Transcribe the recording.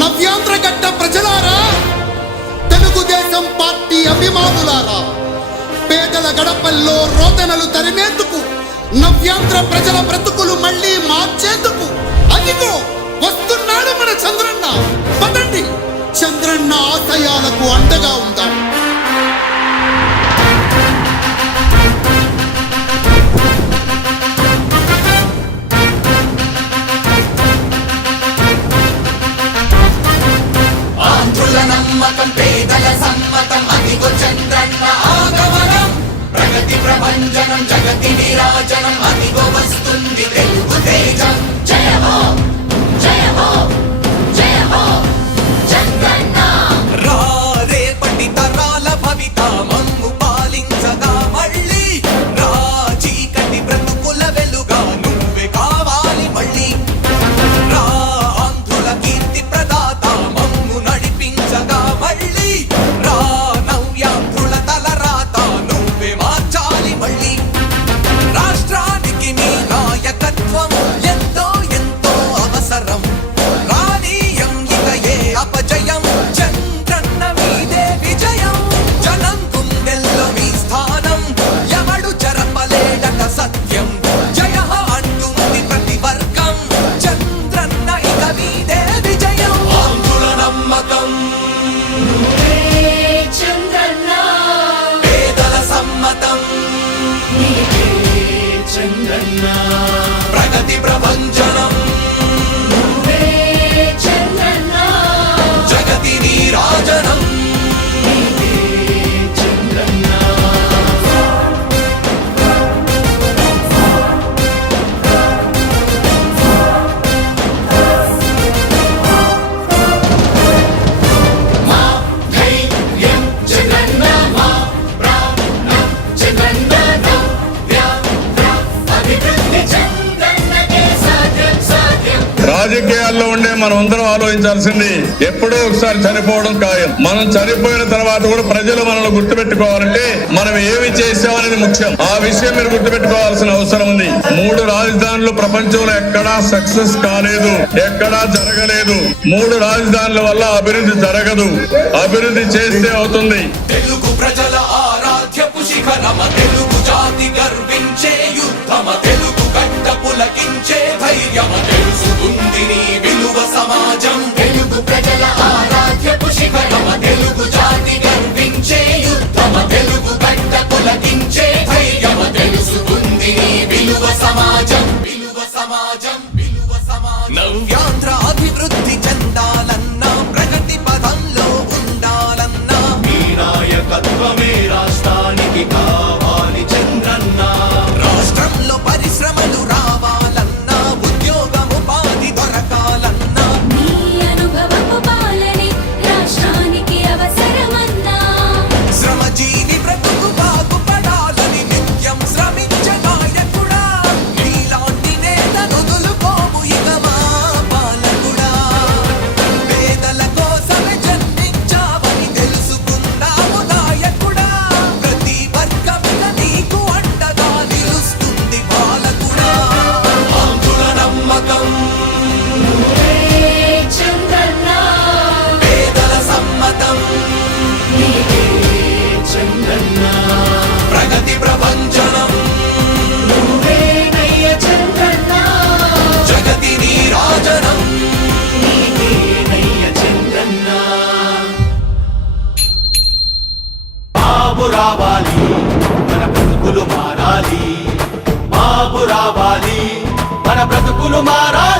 నవ్యాంధ్రగడ్డ ప్రజలారా, తెలుగుదేశం పార్టీ అభిమానులారా, పేదల గడపల్లో రోదనలు తరిమేందుకు, నవ్యాంధ్ర ప్రజల బ్రతుకులు మళ్ళీ మార్చేందుకు అదిగో వస్తున్నాడు మన చంద్రన్న. పదండి, చంద్రన్న ఆశయాలకు అండగా ఉందాం. ఆంధ్రుల నమ్మకం, పేదల సమ్మతం, అదిగో చంద్రన్న ఆగమనం. ప్రగతి ప్రభంజనం, జగతి నీరాజనం, అదిగో వస్తుంది తెలుగు తేజం. జయ హో, జయ హో, జయ హో చంద్రన్న. రా రేపటి తరాల భవిత మమ్ము పాలించగా మళ్ళీ, రా చీకటి బ్రతుకుల వెలుగా నువ్వే కావాలి మళ్ళీ. రా ఆంధ్రుల కీర్తి ప్రదాత మమ్ము నడిపించగా మళ్ళీ, రా నవ్యాంధ్రుల తలరాత నువ్వే మార్చాలి మళ్ళీ. రాష్ట్రానికి నీ నాయకత్వం ఎంతో ఎంతో అవసరం. రానీయం ఇక ఏ అపజయం, చంద్రన్న మీదే విజయం. జనం గుండెల్లో మీ స్థానం, ఎవడు చెరపలేడట సత్యం. జయ అంటుంది ప్రతి వర్గం, చంద్రన్న ఇక మీదే విజయం. ఆంధ్రుల నమ్మకం, చంద్రన్న పేదల సమ్మతం, చంద్రన్న ప్రగతి ప్రభంజనం, చంద్రన్న జగతి నీరాజనం. చంద్రన్న మా ధైర్యం చంద్రన్న, మా ప్రాణం చంద్రన్న, అభివృద్ధి చంద్రన్నకే సాధ్యం సాధ్యం. రాజకీయాల్లో ఉండే మనం అందరం ఆలోచించాల్సింది, ఎప్పుడో ఒకసారి చనిపోవడం ఖాయం. మనం చనిపోయిన తర్వాత కూడా ప్రజలు మనల్ని గుర్తుపెట్టుకోవాలంటే మనం ఏమి చేసామనేది ముఖ్యం. ఆ విషయం మీరు గుర్తుపెట్టుకోవాల్సిన అవసరం ఉంది. 3 రాజధానులు ప్రపంచంలో ఎక్కడా సక్సెస్ కాలేదు, ఎక్కడా జరగలేదు. 3 రాజధానుల వల్ల అభివృద్ధి జరగదు, అభివృద్ధి చేస్తే అవుతుంది. తెలుగు ప్రజల ఆరాధ్యపు శిఖరమ, తెలుగు జాతి గర్వించే యుద్ధమ, తెలుగు గడ్డ పులకించే ధైర్యమ, తెలుసుకుంది నీ విలువ సమాజం. తెలుగు ప్రజల ఆరాధ్యపు శిఖరమ, తెలుగు జాతి గర్వించే యుద్ధమ, తెలుగు గడ్డ పులకించే ధైర్యమ, తెలుసుకుంది నీ విలువ సమాజం. విలువ సమాజం, విలువ సమాజం. నవ్యాంధ్ర అభివృద్ధి చెందాలన్నా, ప్రగతి పదంలో ఉండాలన్నా, మీ నాయకత్వమే రాష్ట్రానికి కావాలి చంద్రన్న. రాష్ట్రంలో పరిశ్రమలు రావాలన్నా, ఉద్యోగం ఉపాధి దొరకాలన్నా, నీ అనుభవపు పాలనే రాష్ట్రానికి అవసరమన్నా. శ్రమజీవి బ్రతుకు బాగుపడాలని నిత్యం శ్రమించే నాయకుడా, నీలాంటి నేత నొదులుకోము ఇక మా పాలకుడా. పేదల కోసమే జన్మించావని తెలుసుకున్నావు నాయకుడా, ప్రతి వర్గమిక నీకు అండగా నిలుస్తుంది పాలకుడా. ఆంధ్రుల నమ్మకం, చంద్రన్న పేదల సమ్మతం, చంద్రన్న ప్రగతి ప్రభంజనం, నువ్వేనయ్య చంద్రన్న, జగతి నీరాజనం. నీవేనయ్య చంద్రన్న. బాబు రావాలి, మన బ్రతుకులు మారాలి. బాబు రావాలి, మన బ్రతుకులు మారాలి.